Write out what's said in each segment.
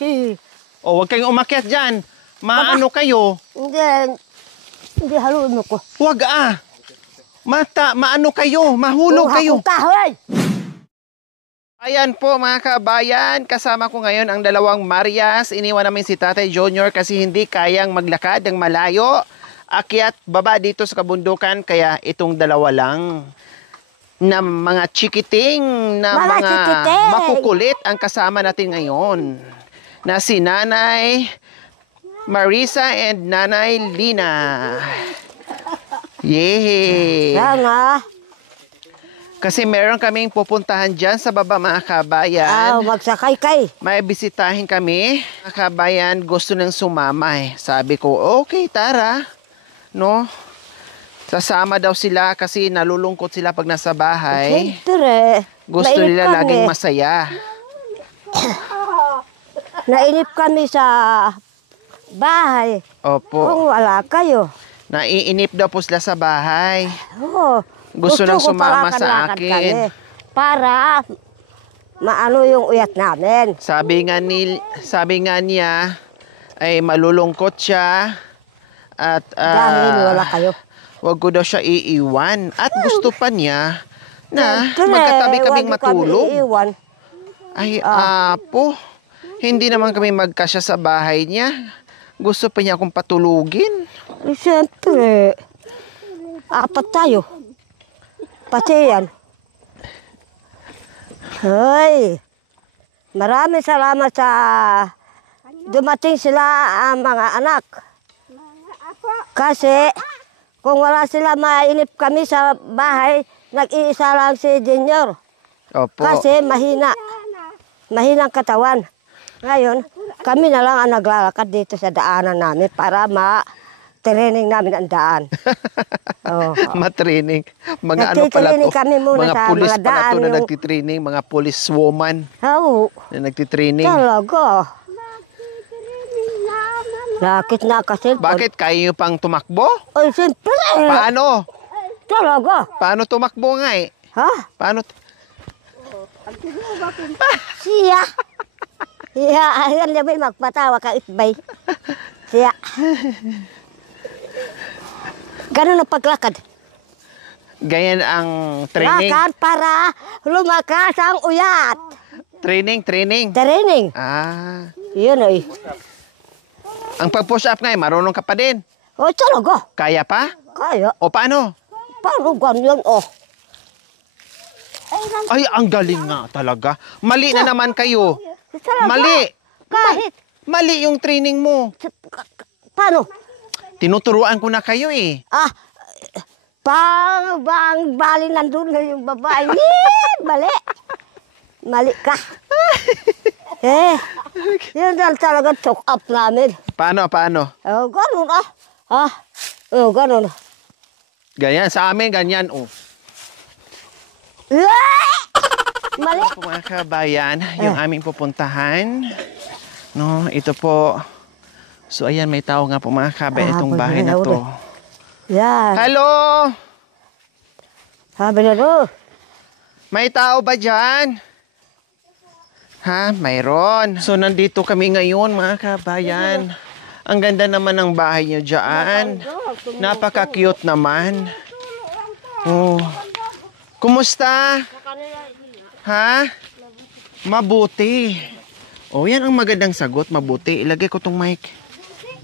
Si. O, huwag kayong umakyat dyan. Maano kayo? Hindi halun ko. Huwag maano kayo, mahulog kayo. Kahoy! Ayan po mga kabayan, kasama ko ngayon ang dalawang Marias. Iniwan namin si Tatay Junior kasi hindi kayang maglakad ng malayo. Akyat baba dito sa kabundukan, kaya itong dalawa lang na mga chikiting, na mga makukulit ang kasama natin ngayon. Na si Nanay Marisa and Nanay Lina. Yay! Nga. Kasi meron kaming pupuntahan dyan sa baba mga kabayan. Magsakay kay. May bisitahin kami. Mga kabayan gusto nang sumama eh. Sabi ko, okay tara. No? Sasama daw sila kasi nalulungkot sila pag nasa bahay. Siyempre. Gusto nila laging masaya. Nainip kami sa bahay. Opo. Kung wala kayo. Naiinip daw po sila sa bahay. Oo. Gusto nang sumama sa akin. Para maano yung uyat namin. Sabi nga niya ay malulungkot siya at dahil wala kayo. Wag ko daw siya iiwan at gusto pa niya na magkatabi kaming matulog. Ay apo, hindi naman kami magkasya sa bahay niya. Gusto pa niya akong patulugin. Siyempre, apat tayo. Pati yan. Hoy, maraming salamat sa dumating sila ang mga anak. Kasi kung wala sila, mainip kami sa bahay, nag-iisa lang si Junior. Opo. Kasi mahina. Mahinang katawan. Ngayon, kami na lang ang naglalakad dito sa daanan namin para training namin ang daan. Matraining. Mga ano pala to? Kami muna mga sa pulis mga pala daan to na nagtitraining. Mga police woman na nagtitraining. Talaga. Lakit na kasi. Bakit? Kaya nyo pang tumakbo? Ay, siyempre. Paano? Talaga. Paano tumakbo nga eh? Ha? Paano? Siya. Siya. Ayan na ba magpatawa ka itbay. Siya. Ganun ang paglakad. Ganyan ang training? Lakad para lumakas ang uyat. Training? Training. Yun ay. Ang pag-push up nga marunong ka pa din? O, talaga. Kaya pa? Kaya. O paano? Paano ganyan, Ay, ang galing nga talaga. Mali na naman kayo. Talaga. Mali. Kahit. Mali yung training mo. Paano? Tinuturuan ko na kayo eh. Bang bali nandun na yung babae. Mali. Mali ka. Yun lang talaga talk up namin. Paano? Ganun ganun. Ganyan, sa amin ganyan Mali. Po mga kabayan, yung aming pupuntahan. No, ito po. So ayan, may tao nga po mga kabayan itong bahay na to. Yan. Hello! Sabi na to. May tao ba dyan? Ha? Mayroon. So nandito kami ngayon mga kabayan. Ang ganda naman ng bahay nyo dyan. Napaka-cute naman. Kumusta? Ha? Mabuti. Yan ang magandang sagot. Mabuti. Ilagay ko tong mic.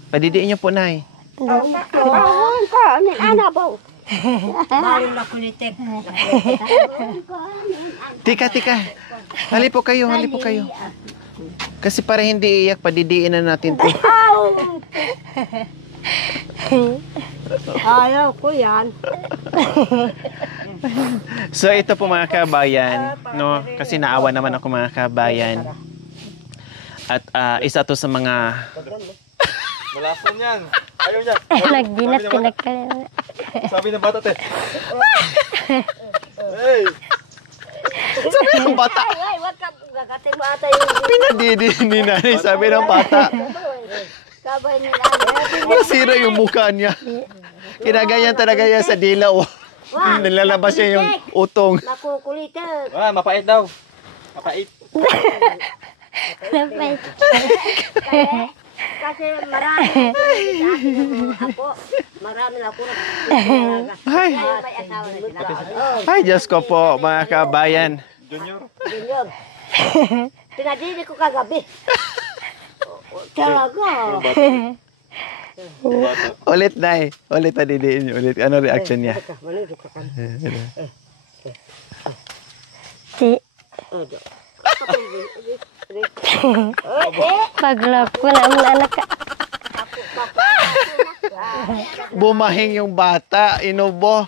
Padidiin niyo po, Nay. Tika. Hali po kayo. Kasi para hindi iyak, padidiin na natin to. Ayaw ko yan. So ito po mga kabayan, no? Kasi naawa naman ako mga kabayan. At isa to sa mga... Malason yan. Ayaw niya. Nagdilat pinagkalala. Sabi ng bata, te. Hey! Sabi ng bata. Ay, wag ka gagatin mo ata yung... Pinadidi ni nanay, sabi ng bata. Sabay ni nanay. Masira yung mukha niya. Kinaganyan talaga yan sa dila. Nilalabas niya yung utong. Makukulitan. Mapait daw. Mapait. Napay. Kasi marami ako. Marami na ako nagtutulaga. Ay, May asawa na sila. ay, Diyos ko po, mga kabayan. Junior. Junior. Pinadili ko kagabi. Talaga. Ulit, Nay. Ulit, padidiin niyo. Ulit. Ano reaction niya? Ti. Pagloko naman anak ka. Bumahing yung bata, inubo.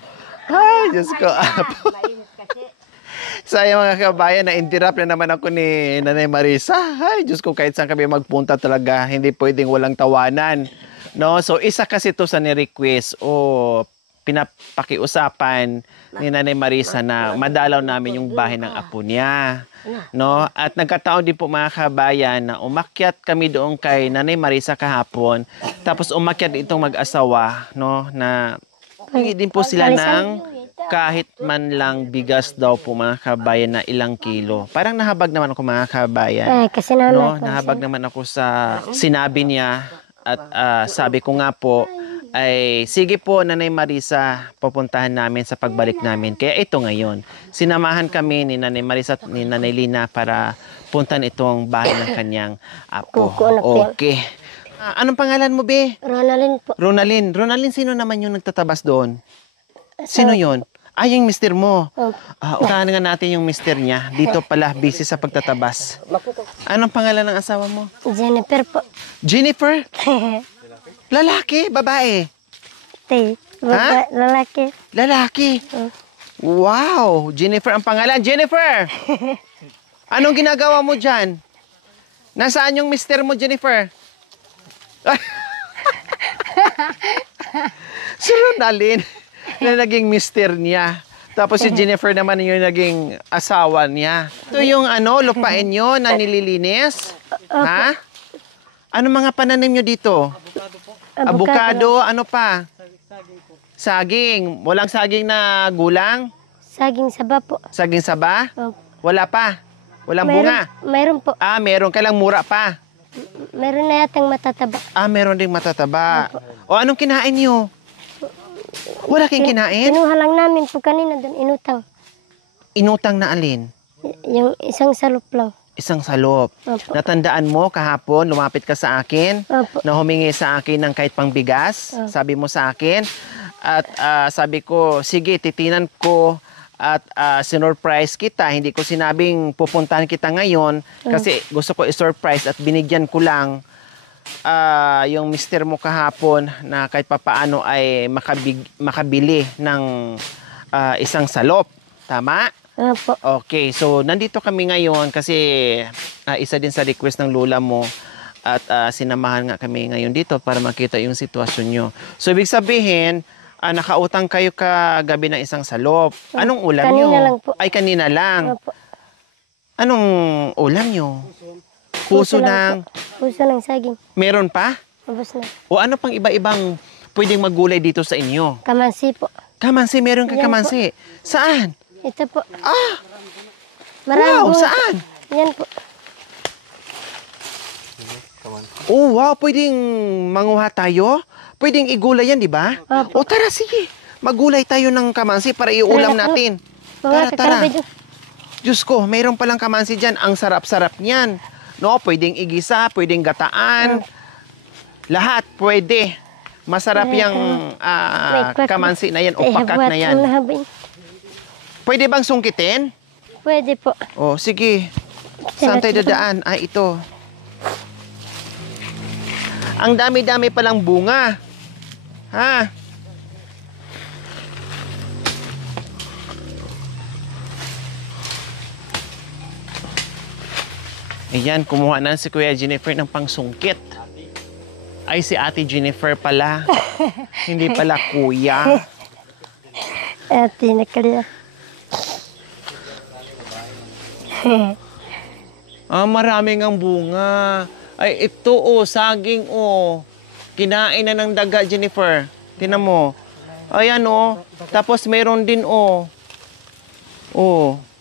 Ay, Diyos ko. Sayang mga kabayan, na-interrupt na naman ako ni Nanay Marisa. Ay, Diyos ko, kahit saan kami magpunta talaga, hindi pwedeng walang tawanan. No? So, isa kasi to sa ni-request o pinapakiusapan ni Nanay Marisa na madalaw namin yung bahay ng apo niya. No? At nagkataon din po mga kabayan na umakyat kami doon kay Nanay Marisa kahapon. Tapos umakyat itong mag-asawa, no, na hingi din po sila ng kahit man lang bigas daw po mga kabayan na ilang kilo. Parang nahabag naman ako mga kabayan. Kasi naman No, ako. nahabag naman ako sa sinabi niya at sabi ko nga po ay sige po Nanay Marisa, pupuntahan namin sa pagbalik namin. Kaya ito ngayon, sinamahan kami ni Nanay Marisa at ni Nanay Lina para puntan itong bahay ng kanyang apo. Okay. Anong pangalan mo, be? Ronalyn po. Ronalyn. Ronalyn, sino naman yung nagtatabas doon? Sino yon? Yung mister mo. Utahan nga natin yung mister niya. Dito pala, busy sa pagtatabas. Anong pangalan ng asawa mo? Jennifer po. Jennifer? Lalaki? Babae? Ti. Lalaki. Lalaki? Wow! Jennifer ang pangalan. Jennifer! Anong ginagawa mo dyan? Nasaan yung mister mo, Jennifer? Si Ronalyn na naging mister niya. Tapos si Jennifer naman yung naging asawa niya. Ito yung lupain nyo na nililinis? Ha? Ano mga pananim nyo dito? Avocado. Ano pa? Saging. Walang saging na gulang? Saging saba po. Saging saba? Opo. Wala pa? Walang bunga? Mayroon po. Meron. Kailang mura pa? Meron na yatang matataba. Meron ding matataba. O anong kinain nyo? Wala kayong kinain? Kinuha lang namin po kanina doon. Inutang. Inutang na alin? Yung isang salop lang. Isang salop. Opo. Natandaan mo kahapon, lumapit ka sa akin, Opo. na humingi sa akin ng kahit pang bigas. Sabi mo sa akin. At sabi ko, sige, titinan ko at sinurprise kita. Hindi ko sinabing pupuntahan kita ngayon kasi gusto ko i-surprise at binigyan ko lang yung mister mo kahapon na kahit papaano ay makabili ng isang salop. Tama? Opo. Okay, so nandito kami ngayon kasi isa din sa request ng lola mo at sinamahan nga kami ngayon dito para makita yung sitwasyon nyo. So ibig sabihin, nakautang kayo kagabi ng isang salop. Anong ulam nyo? Kanina lang po. Ay, kanina lang. Opo. Anong ulam nyo? Puso ng... Puso ng saging. Meron pa? Ubus na. O ano pang iba-ibang pwedeng maggulay dito sa inyo? Kamansi po. Kamansi, meron ka Yan kamansi. Saan? Ito po. Wow, bunga. saan? Yan po. Oh, wow, pwedeng manguha tayo? Pwedeng igulay yan, di ba? Opo. O tara, sige. Magulay tayo ng kamansi para iulam natin. Tara, Mga tara. kakarabid. Diyos ko, mayroon palang kamansi dyan. Ang sarap-sarap niyan. No, pwedeng igisa, pwedeng gataan. Lahat, pwede. Masarap yung kamansi na yan o pakat na yan. Pwede bang sungkitin? Pwede po. O, sige. Saan tayo dadaan? Ito. Ang dami-dami palang bunga. Ha? Ayan, kumuha na si Kuya Jennifer ng pangsungkit. Ay, si Ate Jennifer pala. Hindi pala Kuya. Ate, nakaliya. Maraming ang bunga. Ay, ito saging Kinain na ng daga, Jennifer. Tingnan mo. Ayan Tapos meron din Oh,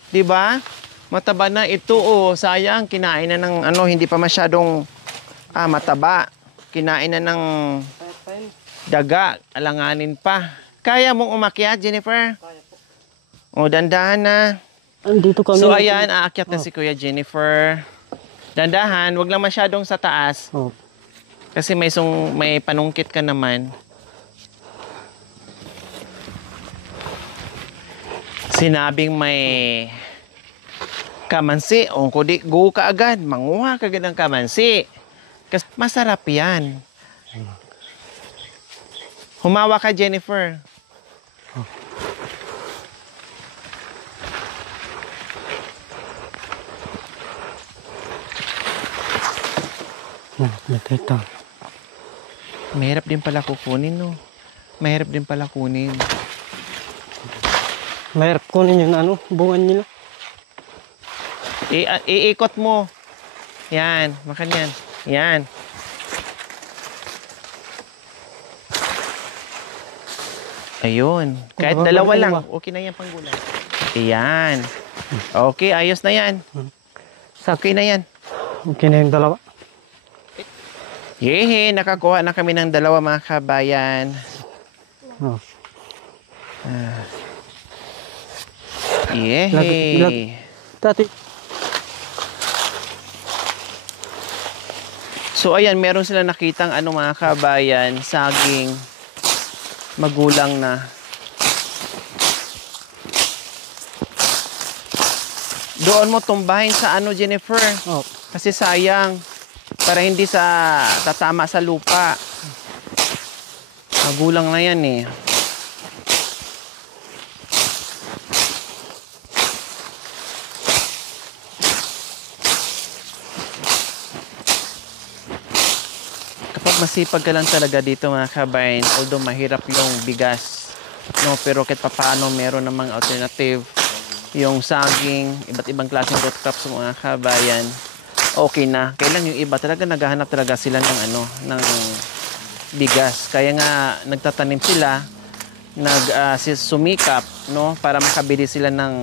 'di ba? Mataba na ito, oh. Sayang, kinain na ng ano, hindi pa masyadong mataba. Kinain na ng daga, alanganin pa. Kaya mong umakyat, Jennifer? O, dandahan na. Andito kami. So, ayan, aakyat na si Kuya Jennifer. Dandahan, wag lang masyadong sa taas. Oh. Kasi may panungkit ka naman. Sinabing may kamansi. O, kung go ka agad, manguha ka agad ng kamansi. Kasi masarap yan. Humawa ka, Jennifer. Nakita. Mahirap din pala kukunin, no? Mahirap din pala kunin. Mahirap kunin yung ano, bungan nila. Iikot mo. Yan, makan yan. Yan. Ayun. Kahit dalawa lang. Okay na yan pang gulay. Ayan. Okay, ayos na yan. Okay na yan. Okay na yung dalawa. Yehe, nakakuha na kami ng dalawa mga kabayan. Oh. Yehe. Tati. So ayan, meron sila nakitang ano mga kabayan, saging magulang na. Doon mo tumbahin sa ano, Jennifer? Oh. Kasi sayang. Para hindi sa tatama sa lupa. Magulang na yan eh. Kapag masipag ka lang talaga dito mga kabayan, although mahirap yung bigas, no, pero kahit papaano meron namang alternative. Yung saging, iba't ibang klaseng root crops mga kabayan, okay na. Kailan yung iba talaga naghahanap talaga sila ng ano, ng bigas. Kaya nga nagtatanim sila, sumikap, no, para makabili sila ng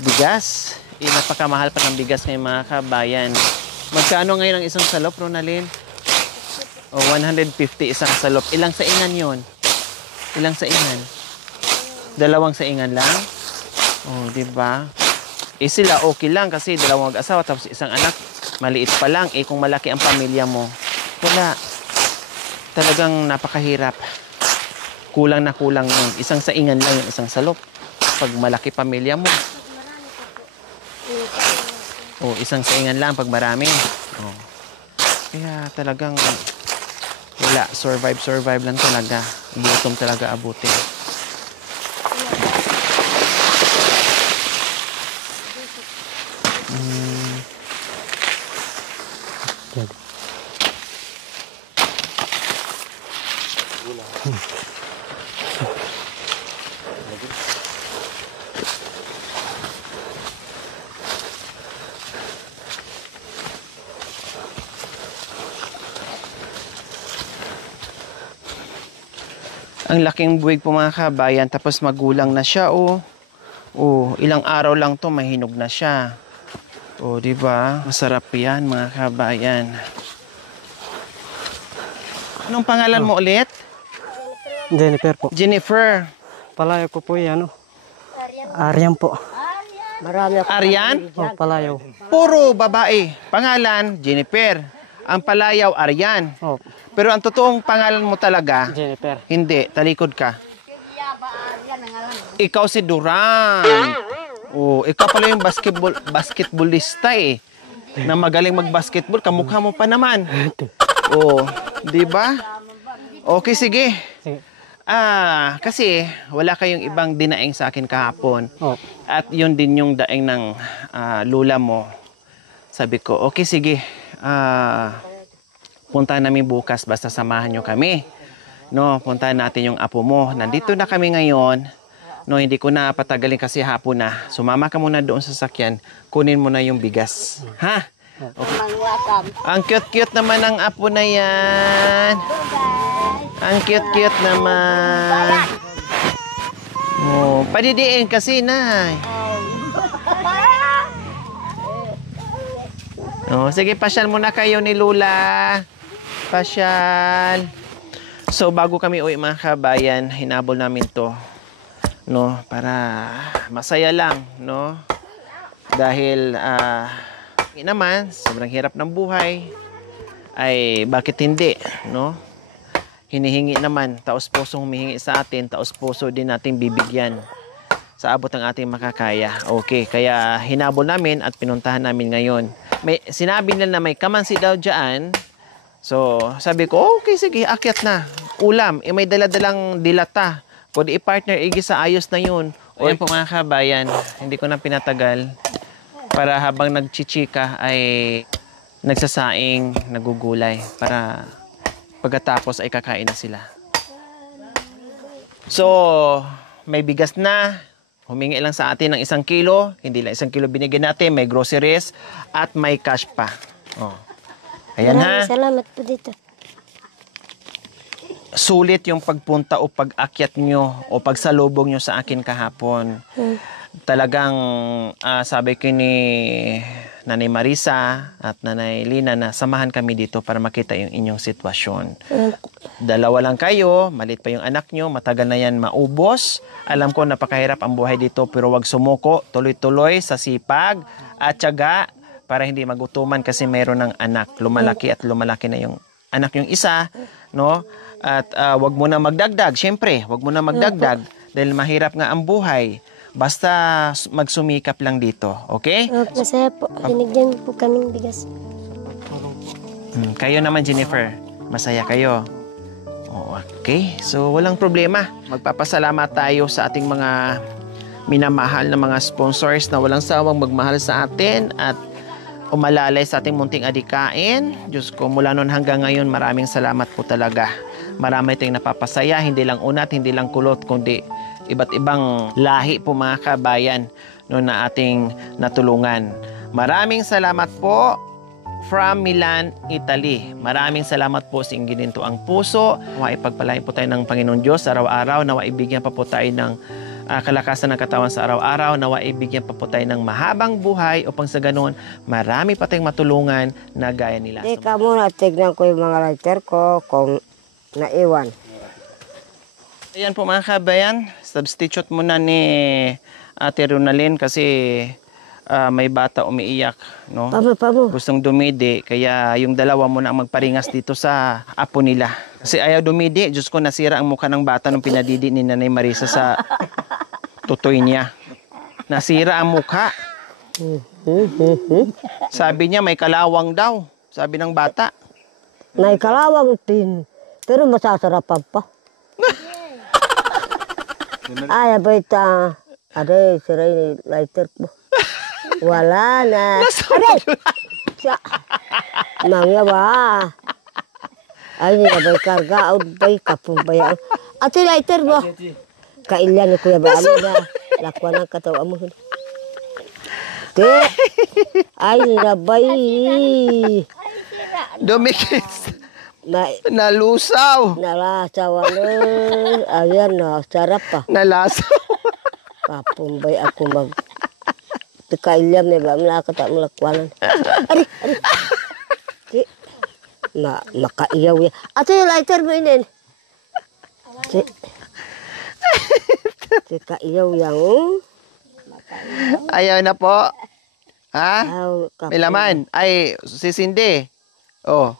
bigas. Napakamahal pa ng bigas ngayon mga kabayan. Magkano ngayon ang isang salop, Ronalyn? O 150 isang salop. Ilang saingan 'yon? Ilang saingan? Dalawang saingan lang? Oh, 'di ba? Sila okay lang kasi dalawang mag-asawa tapos isang anak, maliit pa lang. Kung malaki ang pamilya mo, wala. Talagang napakahirap. Kulang na kulang yun. Isang saingan lang yung isang salop. Pag malaki pamilya mo. Oh, isang saingan lang pag marami. Oh. Kaya talagang wala. Survive lang talaga. Gutom talaga abutin. Ang laking buwig po mga kabayan, tapos magulang na siya, oh. Oh, ilang araw lang to mahinog na siya. Oh, di ba? Masarap 'yan mga kabayan. Anong pangalan mo ulit? Jennifer po. Jennifer. Palayaw ko po yan, ano. Aryan po. Marami ako. Aryan? Oh, palayaw. Puro babae. Pangalan, Jennifer. Ang palayaw, Aryan. Oh, Pero ang totoong pangalan mo talaga, Jennifer. hindi, talikod ka. Ikaw si Duran. Oh, ikaw pala yung basketballista eh. Na magaling mag-basketball, kamukha mo pa naman. Oh, di ba? Okay, sige. Sige. Kasi wala kayong ibang dinaing sa akin kahapon. Oh. At yun din yung daing ng lula mo. Sabi ko, okay, sige. Punta namin bukas, basta samahan nyo kami. No, puntahan natin yung apo mo. Nandito na kami ngayon. No, hindi ko na patagalin kasi hapon na. Sumama ka muna doon sa sakyan. Kunin mo na yung bigas. Ha? Okay. Ang cute-cute naman ng apo na yan. Ang cute-cute naman. Oh, padidiin kasi, Nay. No, sige, pasyal muna kayo ni Lula. Pasyal. So, bago kami uwi mga kabayan, hinabol namin to. No, para masaya lang, no? Dahil, naman, sobrang hirap ng buhay. Ay, bakit hindi, no? Hinihingi naman, taos pusong humihingi sa atin, taos puso din natin bibigyan sa abot ng ating makakaya. Okay, kaya hinabol namin at pinuntahan namin ngayon. Sinabi nila na may kamansi daw dyan. So, sabi ko, okay, sige, akyat na. Ulam, may daladalang dilata. Pwede i-partner, igisa, ayos na yun. O yan po mga kabayan, hindi ko na pinatagal para habang nagchichika ay nagsasaing, nagugulay para pagkatapos ay kakain na sila. So, may bigas na. Humingi lang sa atin ng 1 kilo. Hindi lang 1 kilo binigyan natin. May groceries at may cash pa. Oh. Ayan ha. Maraming salamat po dito. Sulit yung pagpunta o pag-akyat nyo o pagsalubong nyo sa akin kahapon. Talagang sabi ko ni Nanay Marisa at Nanay Lina na samahan kami dito para makita yung inyong sitwasyon. Dalawa lang kayo, malit pa yung anak nyo, matagal na yan maubos. Alam ko napakahirap ang buhay dito pero wag sumuko, tuloy-tuloy sa sipag at tiyaga para hindi magutuman kasi mayroon ng anak. Lumalaki at lumalaki na yung anak yung isa, no? At wag mo na magdagdag, syempre, wag mo na magdagdag dahil mahirap nga ang buhay. Basta magsumikap lang dito, okay? Masaya po. Binigyan po kaming bigas. Kayo naman, Jennifer, masaya kayo. Okay, so walang problema. Magpapasalamat tayo sa ating mga minamahal na mga sponsors na walang sawang magmahal sa atin at umalalay sa ating munting adikain. Diyos ko, mula noon hanggang ngayon, maraming salamat po talaga. Marami tayong napapasaya, hindi lang unat, hindi lang kulot, kundi iba't ibang lahi po mga kabayan no, na ating natulungan. Maraming salamat po from Milan, Italy. Maraming salamat po sa inyong ginintuang puso. Nawa ipagpalain po tayo ng Panginoon Diyos araw-araw. Nawa ibigyan pa po tayo ng kalakasan ng katawan sa araw-araw. Nawa ibigyan pa po tayo ng mahabang buhay upang sa ganun, marami pa tayong matulungan na gaya nila. Teka muna, tignan ko yung mga lighter ko kung naiwan. Ayan po mga kabayan, substitute muna ni Ate Ronalyn kasi may bata umiiyak, no? Pamo. Gustong dumidi, kaya yung dalawa muna ang magparingas dito sa apo nila. Kasi ayaw dumidi, Diyos ko, nasira ang mukha ng bata nung pinadidi ni Nanay Marisa sa tutoy niya. Nasira ang mukha. Sabi niya may kalawang daw, sabi ng bata. May kalawang din, pero masasarapan pa. Ay, abay aday, siray ni lighter po. Wala na. Aday! Mangya ba? Ay, abay karga, out bay, kapong bayan. Ate, lighter mo. Kailyan ni Kuya Bami na. Lakwa ng katawa mo. Ay, nabay. Dumikis. Nalusaw. Nalasaw, ano. Ayan na, sarap pa. Nalasaw. Kapumbay ako mag... Tikailyam na ba? Malakata mo lakwanan. Ari! Makaiyaw yan. Ato yung lighter mo inin. Tikaiyaw yan. Ayaw na po. Ha? May laman. Ay, sisindi. Oh.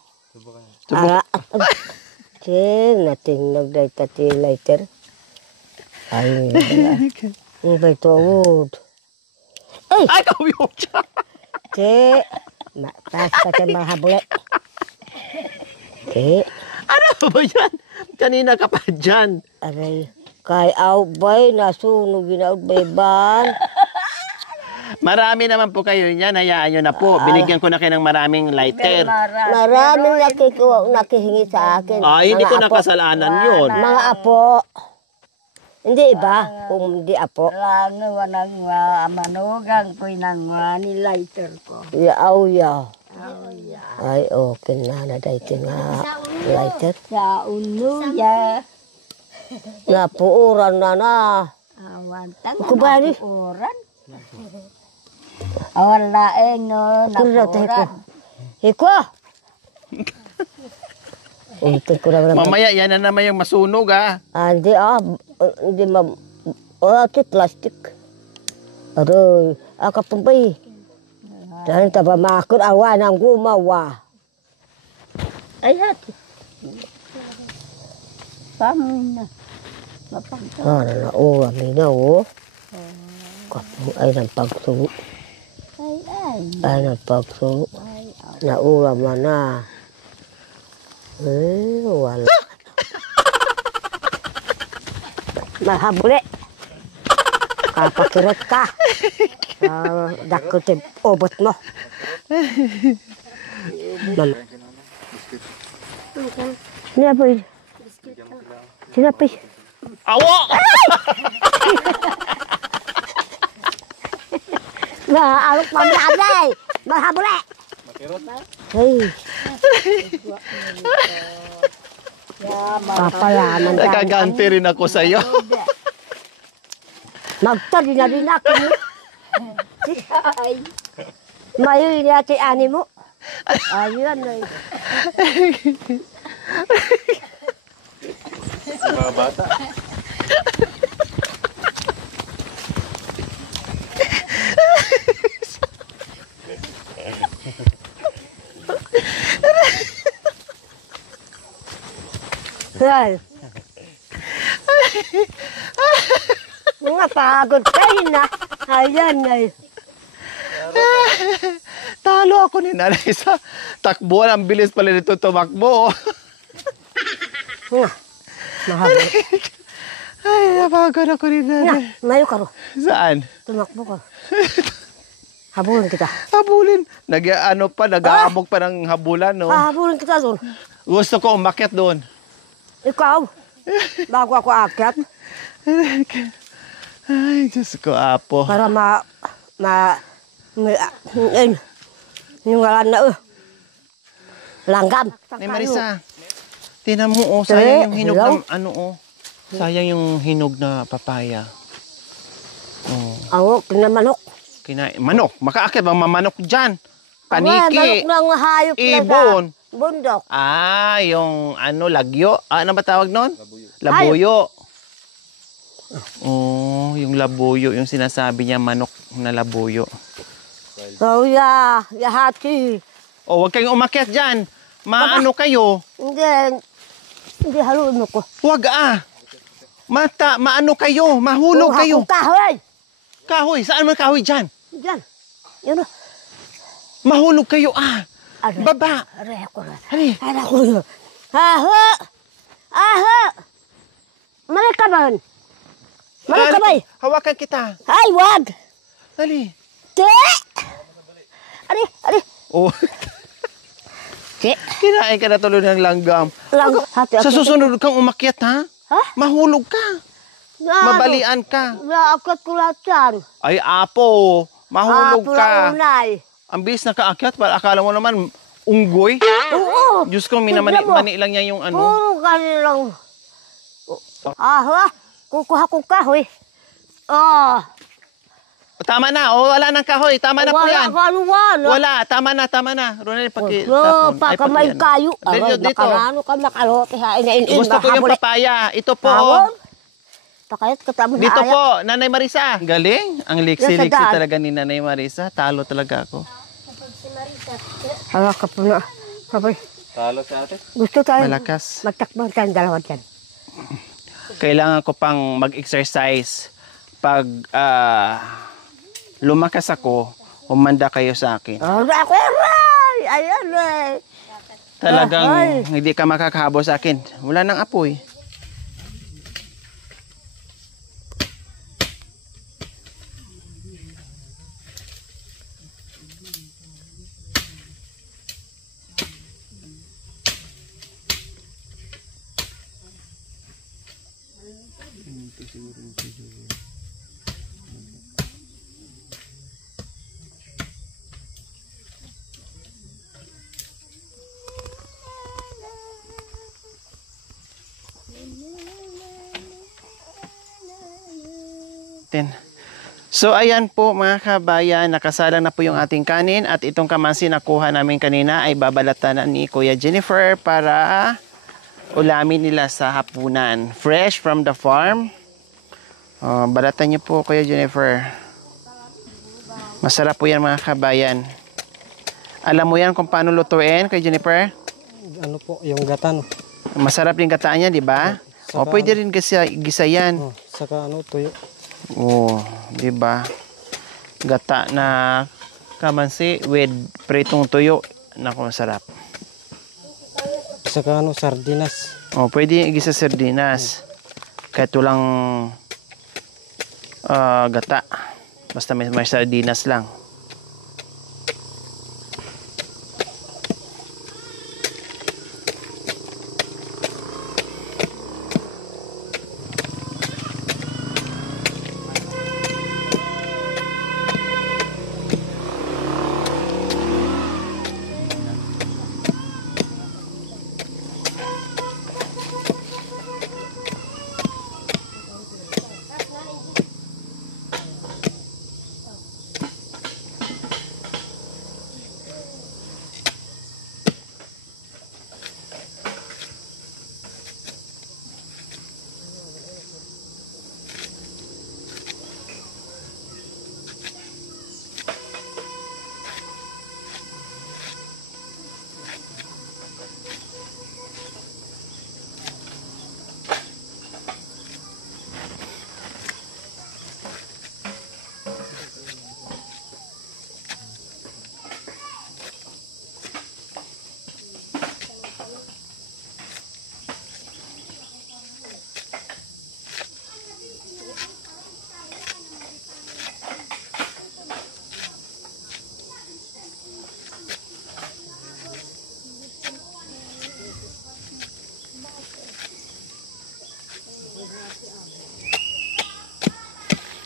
Natingnog na ito lighter. Ay, ang bay tuwod. Ay, kawiyok siya. Taas ka siya mahabuli. Ano ba yan? Kanina ka pa dyan. Aray, kay out bay, nasunog yun out bay ban. Marami naman po kayo yan. Hayaan nyo na po. Binigyan ko na kayo ng maraming lighter. Maraming nakihingi sa akin. Ay, hindi ko nakasalanan yun. Mga apo. Hindi iba, kung hindi apo. Lango wanang manugang ko nang ni lighter ko. Yaw. Ay, okay na dahil nga lighter. Sa uno ya. Napuuran na. Awantang Kubali. oran. Awan laeng no Kulo tayo ko. napuran. Hiko! Ito ko naman. Mamaya yan na naman yung masunog ha. Hindi hindi ito plastic. Aroy, akapumbay. Dahil taba makon awa ng gumawa. Ay, hati. Pamoy na. Mapagta. Kami na Kapag ay ng pagsulo. Ay ng pagsulo. Naulam na. Wala. Mahabuli. Kapakirot ka. Dakot yung obot mo. Sinapoy. Sinapoy. Awo! Alok pamilabay. Mahabuli. Hey. Papalaman tayo. Nakaganti rin ako sa'yo. Magtari na rin ako mo. Mayoy natin ani mo. Ayun na yun. Mga bata. Yan. Mga pagod kayo na. Ayan na yun. Talo ako ni nanay sa takbuhan. Ang bilis pala nito tumakbo. Mahabol. Ay, napagod ako ni Na, nanay. mayo ka ro. Saan? Tumakbo ka. Habulin kita. Habulin. Nag-aamok pa ng habulan, no? Habulin kita doon. Gusto ko umakyat doon. Ikaw. Bago ako akyat. Ay, Diyos ko, apo. Para yung wala na langgam. Ay, Marisa. Tinan mo, sayang yung hinog na, sayang yung hinog na papaya. Ako, kinamanok. Manok, makaakit bang mamanok dyan? Paniki. Manok ng hayop na Ibon. sa bundok. Yung lagyo. Ano ba tawag nun? Labuyo. Yung labuyo, yung sinasabi niya manok na labuyo. So, yahati. Huwag kayong umakyat dyan. Maano kayo? Hindi haluin mo ko. Huwag maano kayo? Mahulog kayo. Kahoy! Kahoy, saan man kahoy dyan? Diyan. Yun o. Mahulog kayo Baba. Aray ako na. Hali. Aray ako na. Aho! Aho! Malik ka ba? Malik ka ba? Hawakan kita. Ay, wag! Dali. Te! Ari! Oh. Te! Kinain ka na tuloy ng langgam. Hati Sa susunod kang umakyat, ha? Ha? Mahulog ka. Mabalian ka. Naakot ko lahat yan. Ay, apo. Mahulog ka. Unay. Ang bilis na kaakyat, akala mo naman unggoy. Oo. Diyos ko, minamani lang niya yung Puro kanilang. Kukuha kong kahoy. Tama na. Wala nang kahoy. Tama na po yan. Wala. Wala. Tama na. Ronel, pakitapon. Paka may kayo. Dito. Makarano ka makalote. Gusto ko yung papaya. Ito po. Pakayat ka tamo Dito po, Nanay Marisa. Galing. Ang liksi-liksi talaga ni Nanay Marisa. Talo talaga ako. Ka po na. Talo sa ate. Gusto tayo. Malakas. Magtakbang tayo dalawa dyan. Kailangan ko pang mag-exercise. Pag lumakas ako, umanda kayo sa akin. Ayan Talagang hindi ka makakahabol sa akin. Wala nang apoy. So ayan po mga kabayan, nakasalang na po yung ating kanin at itong kamansi na kuha namin kanina ay babalatan na ni Kuya Jennifer para ulamin nila sa hapunan. Fresh from the farm. Balatan niyo po Kuya Jennifer. Masarap po yan mga kabayan. Alam mo yan kung paano lutuin Kuya Jennifer? Ano po, yung gata, no? Masarap din gataan niya, di ba? O pwede rin gisa yan. Oh, saka ano, tuyo. Oo, di ba? Gata na kamansi with pritong tuyo. Naku, masarap. Saka ano, sardinas. O, pwede igisa sardinas. Kahit walang gata. Basta may sardinas lang.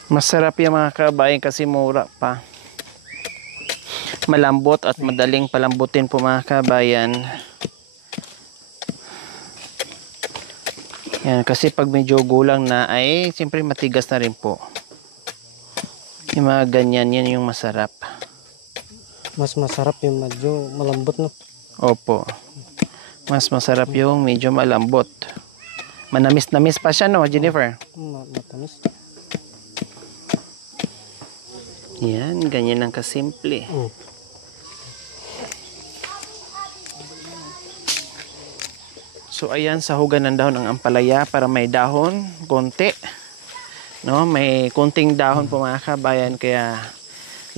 Masarap yung mga kabayan kasi mura pa. Malambot at madaling palambutin po mga kabayan. Yan, kasi pag medyo gulang na ay siyempre matigas na rin po. Yung mga ganyan, yan yung masarap. Mas masarap yung medyo malambot, no? Opo. Mas masarap yung medyo malambot. Manamis-namis pa siya, no, Jennifer? Matamis. Yan, ganyan lang kasimple. So ayan, sahugan ng dahon ng ampalaya para may dahon, konti. No, may konting dahon po mga kabayan, kaya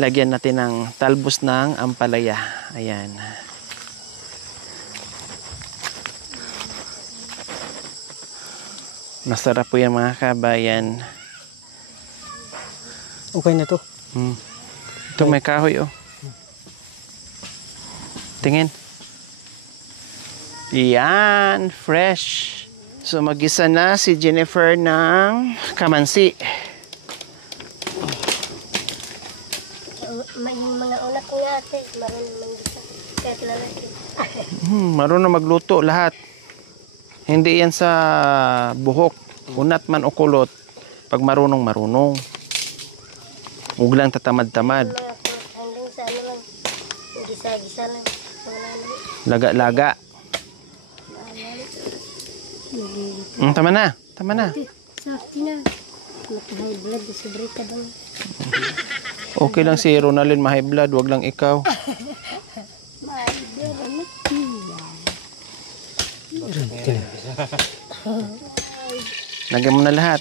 lagyan natin ng talbos ng ampalaya. Ayan. Masarap po yan mga kabayan. Okay na to. Ito may kahoy oh. Tingin. Yan, fresh. So magisa na si Jennifer ng kamansi. Yung mga anak ko nga ate, marunong manggisa. Kahit lalaki. Marunong magluto lahat. Hindi yan sa buhok. Unat man o kulot. Pag marunong. Huwag lang tatamad-tamad. Hanggang sa ano lang, gisa-gisa lang. Laga-laga. Tama na. Sakti na. Matahay blood, sobre ka bang? Okay lang si Ronaldin ma-high blood. Huwag lang ikaw. Lagyan mo na lahat.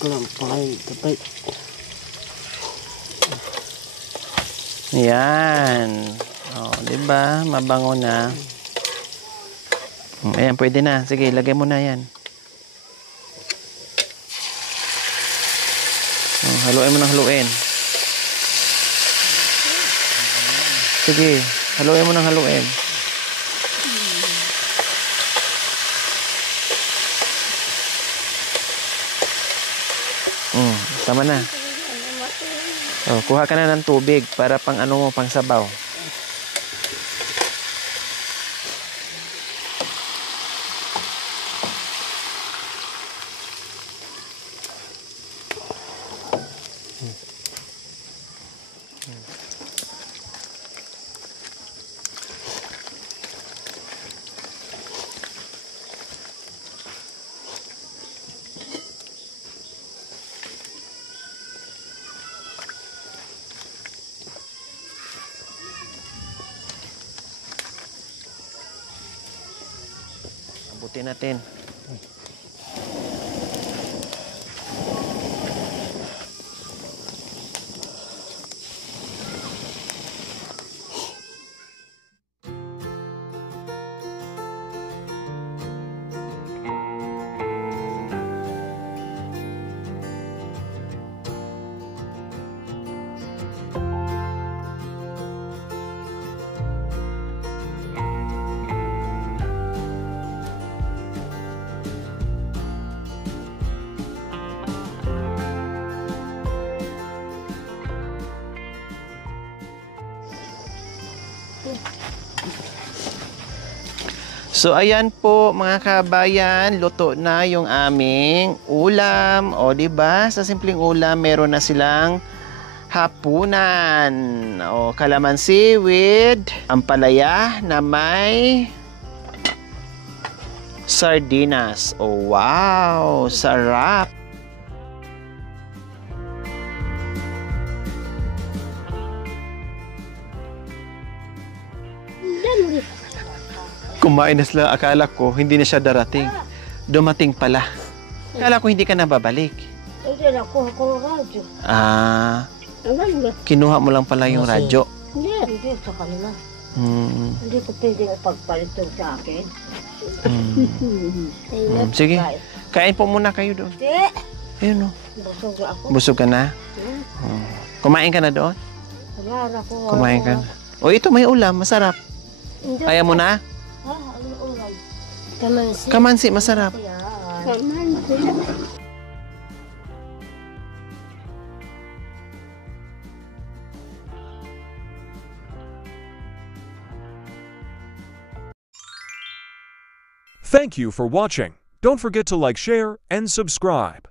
Kalampain, tatay. Yan. Oh, 'di ba? Mabango na. Ayan, pwede na. Sige, lagay mo na 'yan. Haluin mo ng haluin. Sige, haluin mo ng haluin. Tama na. Oh, kuha ka na ng tubig para pang ano mo, pang sabaw. Ikutin natin. So ayan po mga kabayan, luto na yung aming ulam. O di ba? Sa simpleng ulam, meron na silang hapunan. O kalamansi with ampalaya na may sardinas. O wow, sarap. Kumain na sila. Akala ko hindi na siya darating. Dumating pala. Akala ko hindi ka na babalik. Hindi, nakuha ko ng radyo. Ah, Ano? kinuha mo lang pala yung radyo. Hindi, sa kanila. Hindi ko pwedeng ipagpalit doon sa akin. Sige. Kain po muna kayo doon. Hindi. Ayun o. Busog na ako. Busog ka na? Kumain ka na doon? Wala ko. Kumain ka na. O ito may ulam, masarap. Hindi. Kaya mo na? Ha? Ano ulam? Kamansi. Kamansi, masarap. Yan. Kamansi. Thank you for watching. Don't forget to like, share, and subscribe.